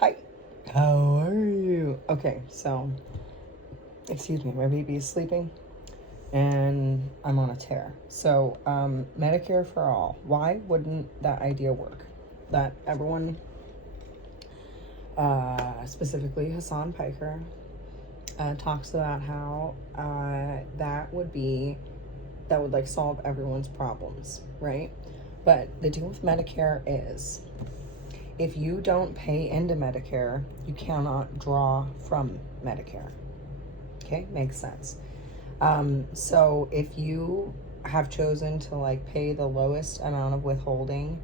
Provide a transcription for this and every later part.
Hi, how are you? Okay, so, excuse me, my baby is sleeping and I'm on a tear. So, Medicare for all. Why wouldn't that idea work? That everyone, specifically Hassan Piker, talks about how that would like solve everyone's problems, right? But the deal with Medicare is if you don't pay into Medicare, you cannot draw from Medicare. Okay, makes sense. So if you have chosen to like pay the lowest amount of withholding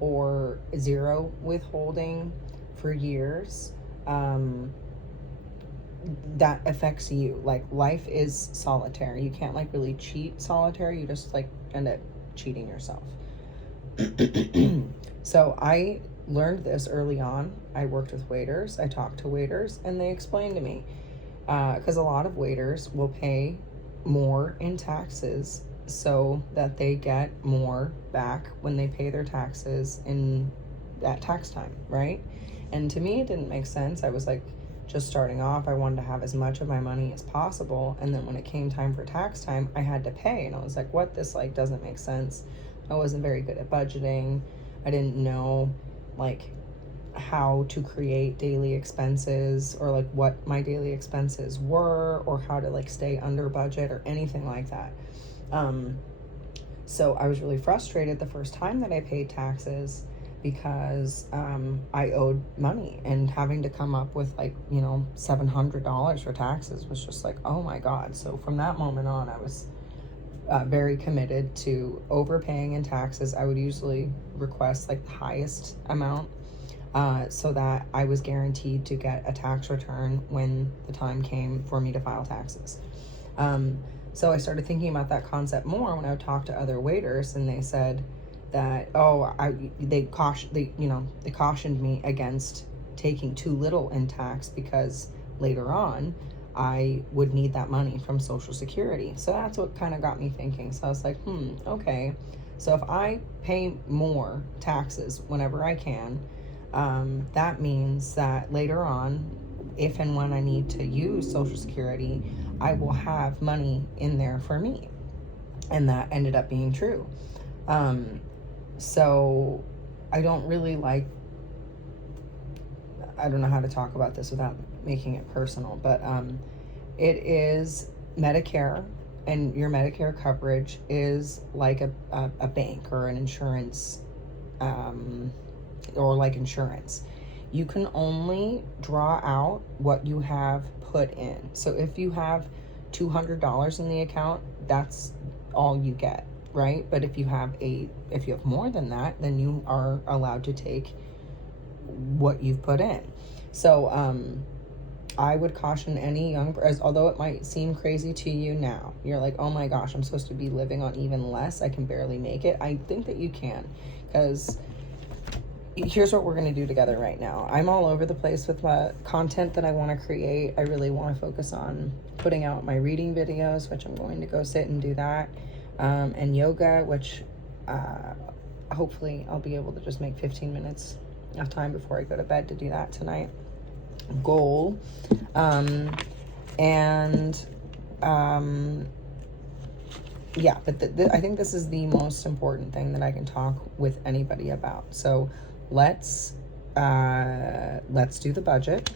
or zero withholding for years, that affects you. Like, life is solitaire. You can't like really cheat solitaire. You just like end up cheating yourself. So I learned this early on. I worked with waiters. I talked to waiters, and they explained to me, because a lot of waiters will pay more in taxes so that they get more back when they pay their taxes in that tax time, right? And to me, it didn't make sense. I was like just starting off. I wanted to have as much of my money as possible, and then when it came time for tax time, I had to pay, and I was like, what? This like doesn't make sense. I wasn't very good at budgeting. I didn't know like how to create daily expenses, or like what my daily expenses were, or how to like stay under budget or anything like that. So I was really frustrated the first time that I paid taxes, because I owed money, and having to come up with like, $700 for taxes was just like, oh my God. So from that moment on, I was very committed to overpaying in taxes. I would usually request like the highest amount, so that I was guaranteed to get a tax return when the time came for me to file taxes. So I started thinking about that concept more when I would talk to other waiters, and they said that, they cautioned me against taking too little in tax, because later on I would need that money from Social Security. So that's what kind of got me thinking. So I was like, okay, so if I pay more taxes whenever I can, that means that later on, if and when I need to use Social Security, I will have money in there for me. And that ended up being true. So I don't really like, I don't know how to talk about this without making it personal, but it is Medicare, and your Medicare coverage is like a bank or an insurance, or like insurance. You can only draw out what you have put in. So if you have $200 in the account, that's all you get, right? But if you have more than that, then you are allowed to take what you've put in. So I would caution any young person, although it might seem crazy to you now, you're like, oh my gosh, I'm supposed to be living on even less, I can barely make it. I think that you can, because here's what we're going to do together right now. I'm all over the place with my content that I want to create. I really want to focus on putting out my reading videos, which I'm going to go sit and do that, and yoga, which hopefully I'll be able to just make 15 minutes of time before I go to bed to do that tonight. Goal. Yeah, but I think this is the most important thing that I can talk with anybody about. So let's do the budget,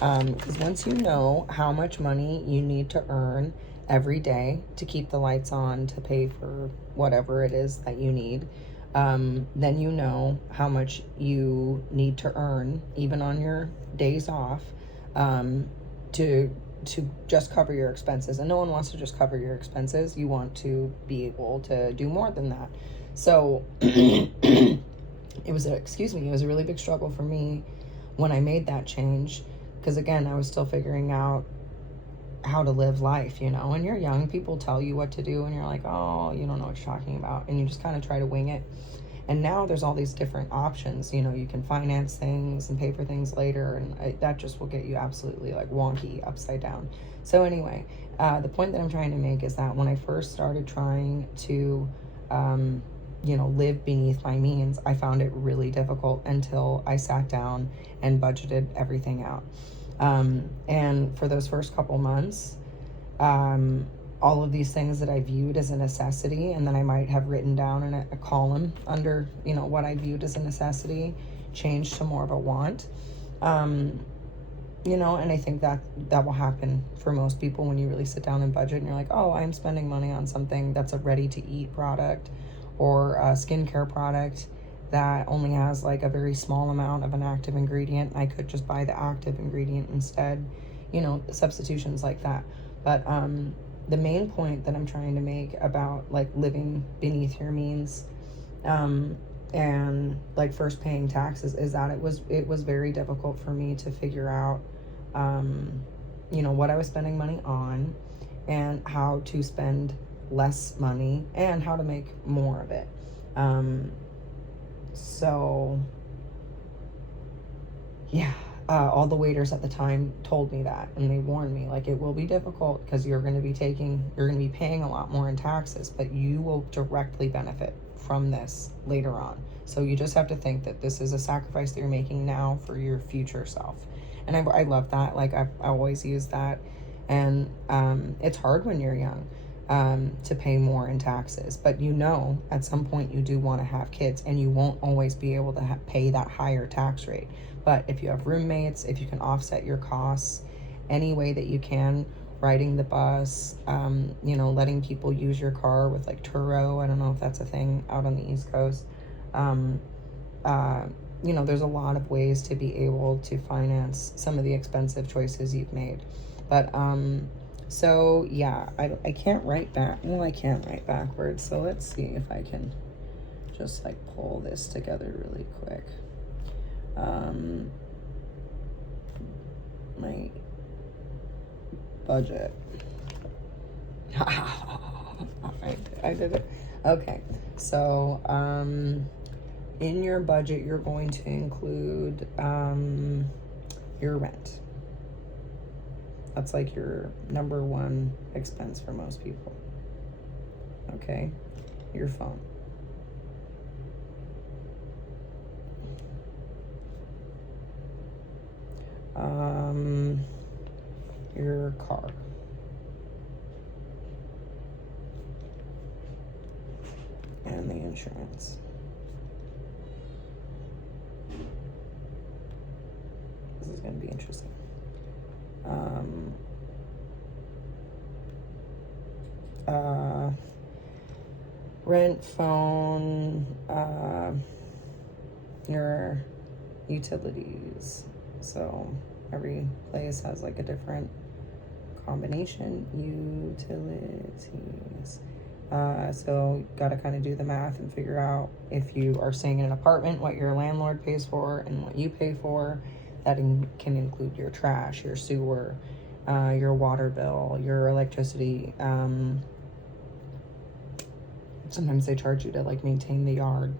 because once you know how much money you need to earn every day to keep the lights on, to pay for whatever it is that you need, then you know how much you need to earn even on your days off, to just cover your expenses. And no one wants to just cover your expenses. You want to be able to do more than that. So it was a really big struggle for me when I made that change, because again, I was still figuring out how to live life. When you're young, people tell you what to do and you're like, oh, you don't know what you're talking about, and you just kind of try to wing it. And now there's all these different options. You can finance things and pay for things later, and that just will get you absolutely like wonky, upside down. So anyway, the point that I'm trying to make is that when I first started trying to live beneath my means, I found it really difficult until I sat down and budgeted everything out. And for those first couple months, all of these things that I viewed as a necessity, and then I might have written down in a column under, what I viewed as a necessity, changed to more of a want. And I think that will happen for most people when you really sit down and budget and you're like, oh, I'm spending money on something that's a ready to eat product or a skincare product that only has like a very small amount of an active ingredient. I could just buy the active ingredient instead, substitutions like that. But the main point that I'm trying to make about like living beneath your means and like first paying taxes is that it was very difficult for me to figure out what I was spending money on and how to spend less money and how to make more of it. So yeah, all the waiters at the time told me that, and they warned me, like, it will be difficult because you're going to be paying a lot more in taxes, but you will directly benefit from this later on. So you just have to think that this is a sacrifice that you're making now for your future self. And I love that. Like, I always use that. And it's hard when you're young to pay more in taxes. But at some point you do want to have kids, and you won't always be able to pay that higher tax rate. But if you have roommates, if you can offset your costs any way that you can, riding the bus, letting people use your car with like Turo. I don't know if that's a thing out on the East Coast. There's a lot of ways to be able to finance some of the expensive choices you've made. But so yeah, I can't write back. Well, I can't write backwards. So let's see if I can just like pull this together really quick. My budget. I did it. Okay. So, in your budget, you're going to include, your rent. That's like your number one expense for most people. Okay. Your phone. Your car. And the insurance. This is going to be interesting. Rent, phone, your utilities. So every place has like a different combination. Utilities. So got to kind of do the math and figure out, if you are staying in an apartment, what your landlord pays for and what you pay for. That can include your trash, your sewer, your water bill, your electricity. Sometimes they charge you to like maintain the yard.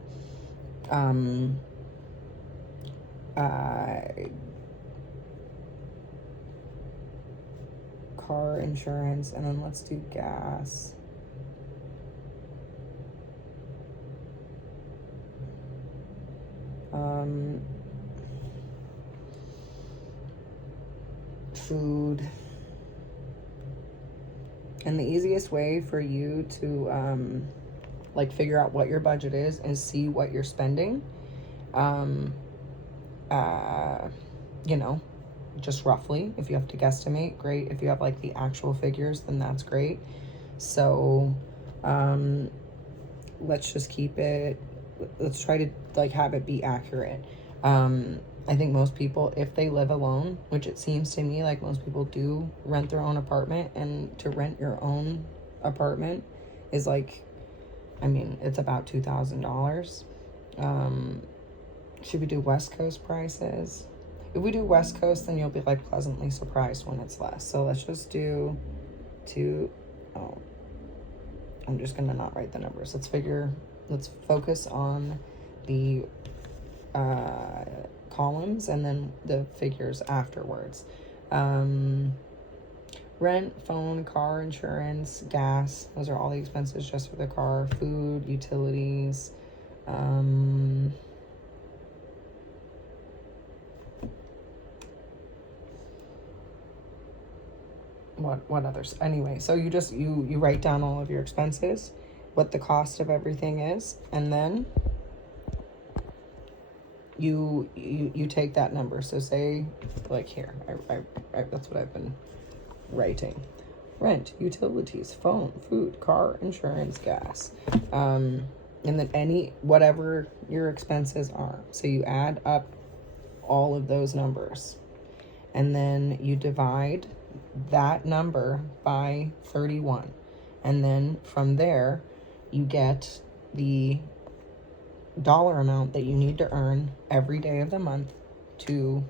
Car insurance, and then let's do gas. Food. And the easiest way for you to like figure out what your budget is see what you're spending. Just roughly. If you have to guesstimate, great. If you have like the actual figures, then that's great. So let's just keep it, let's try to like have it be accurate. I think most people, if they live alone, which it seems to me like most people do rent their own apartment, and to rent your own apartment is like, it's about $2,000. Should we do West Coast prices? If we do West Coast, then you'll be like pleasantly surprised when it's less. So let's just do I'm just gonna not write the numbers. Let's focus on the columns and then the figures afterwards. rent, phone, car insurance, gas. Those are all the expenses just for the car. Food, utilities. What others? Anyway, so you just you write down all of your expenses, what the cost of everything is, and then you take that number. So say, like here, I that's what I've been writing. Rent, utilities, phone, food, car, insurance, gas. And then whatever your expenses are. So you add up all of those numbers. And then you divide that number by 31. And then from there, you get the dollar amount that you need to earn every day of the month to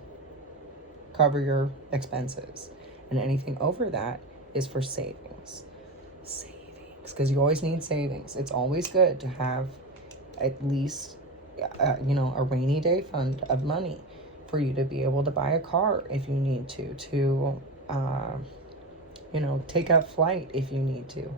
cover your expenses. And anything over that is for savings. Because you always need savings. It's always good to have at least, a rainy day fund of money for you to be able to buy a car if you need to take a flight if you need to.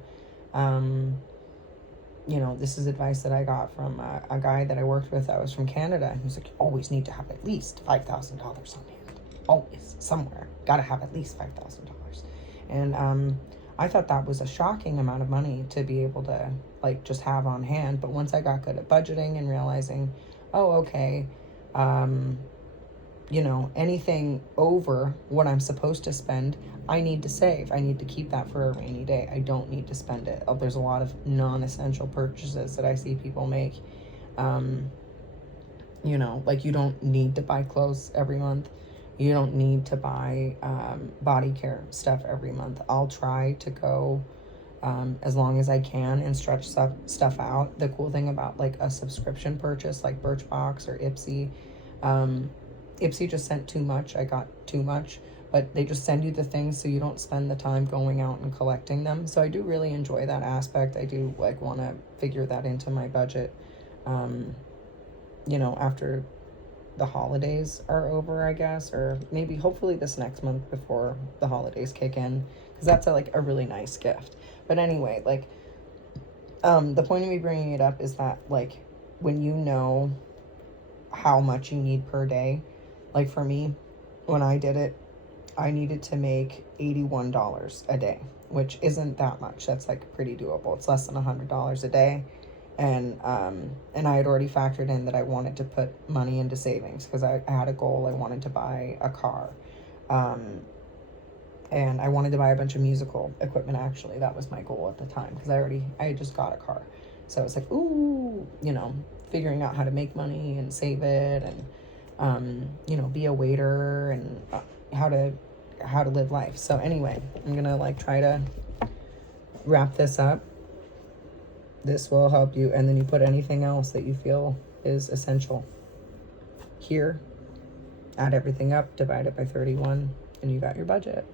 This is advice that I got from a guy that I worked with that was from Canada. And he was like, you always need to have at least $5,000 on hand. Always, somewhere. Got to have at least $5,000. And I thought that was a shocking amount of money to be able to, just have on hand. But once I got good at budgeting and realizing, anything over what I'm supposed to spend, I need to save. I need to keep that for a rainy day. I don't need to spend it. There's a lot of non-essential purchases that I see people make. You don't need to buy clothes every month. You don't need to buy body care stuff every month. I'll try to go as long as I can and stretch stuff out. The cool thing about a subscription purchase like Birchbox or Ipsy, Ipsy just sent too much. I got too much, but they just send you the things so you don't spend the time going out and collecting them. So I do really enjoy that aspect. I do want to figure that into my budget. After the holidays are over, I guess, or maybe hopefully this next month before the holidays kick in, because that's a really nice gift. But anyway, the point of me bringing it up is that when you know how much you need per day, for me, when I did it, I needed to make $81 a day, which isn't that much. That's pretty doable. It's less than $100 a day. And I had already factored in that I wanted to put money into savings because I had a goal. I wanted to buy a car. And I wanted to buy a bunch of musical equipment, actually. That was my goal at the time because I had just got a car. So I was figuring out how to make money and save it and, be a waiter and how to live life. So anyway, I'm going to try to wrap this up. This will help you. And then you put anything else that you feel is essential here, add everything up, divide it by 31, and you got your budget.